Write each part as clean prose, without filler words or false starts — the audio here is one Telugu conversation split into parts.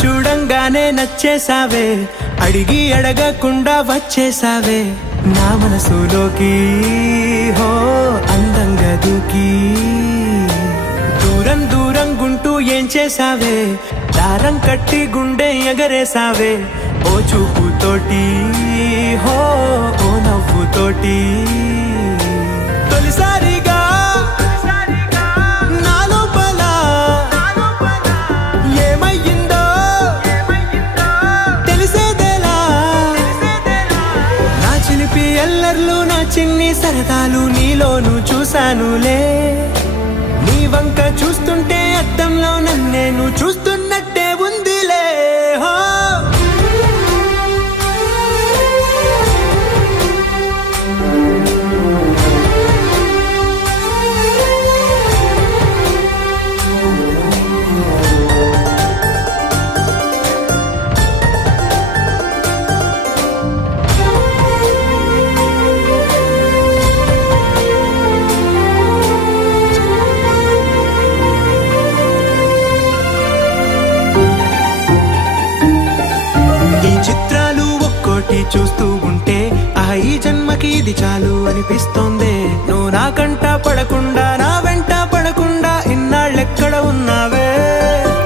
చూడంగానే నచ్చేసావే, అడిగి అడగకుండా వచ్చేసావే నా మనసులోకి. హో అందంగా దూకి దూరం దూరం గుంటూ ఏం చేసావే, దారం కట్టి గుండె ఎగరేసావే ఓ చూపుతోటి, హో ఓ నవ్వుతోటి. తొలిసారిగా నా లోపల ఏమయ్యిందో తెలిసేదేలా. నా చిలిపి ఎల్లర్లు నా చిన్ని సరదాలు నీలోను చూశానులే. నీ వంక చూస్తుంటే అద్దంలో నన్నేను చూస్తున్నట్టే ఉందిలే. హో చిత్రాలు ఒక్కోటి చూస్తూ ఉంటే ఈ జన్మకి ఇది చాలు అనిపిస్తోందే. నువ్వు నా కంట పడకుండా నా వెంట పడకుండా ఇన్నాళ్ళెక్కడ ఉన్నావే.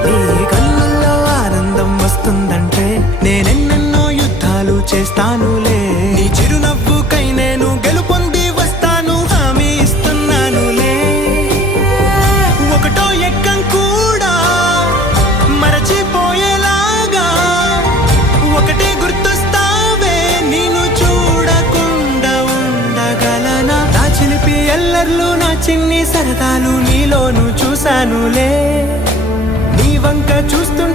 నీ కళ్ళల్లో ఆనందం వస్తుందంటే నేనెన్నెన్నో యుద్ధాలు చేస్తానులే. నీ చిరునవ్వుకై నేను గెలుపొంది వస్తాను హామీ ఇస్తున్నానులే. ఒకటో ఎక్కం కూడా మరచిపోయేలాగా ఒకటే గుర్తొస్తావే, నేను చూడకుండా ఉండగలనా. నా చిలిపి ఎల్లర్లు నా చిన్ని సరదాలు నీలోను చూశానులే. నీ వంక చూస్తూ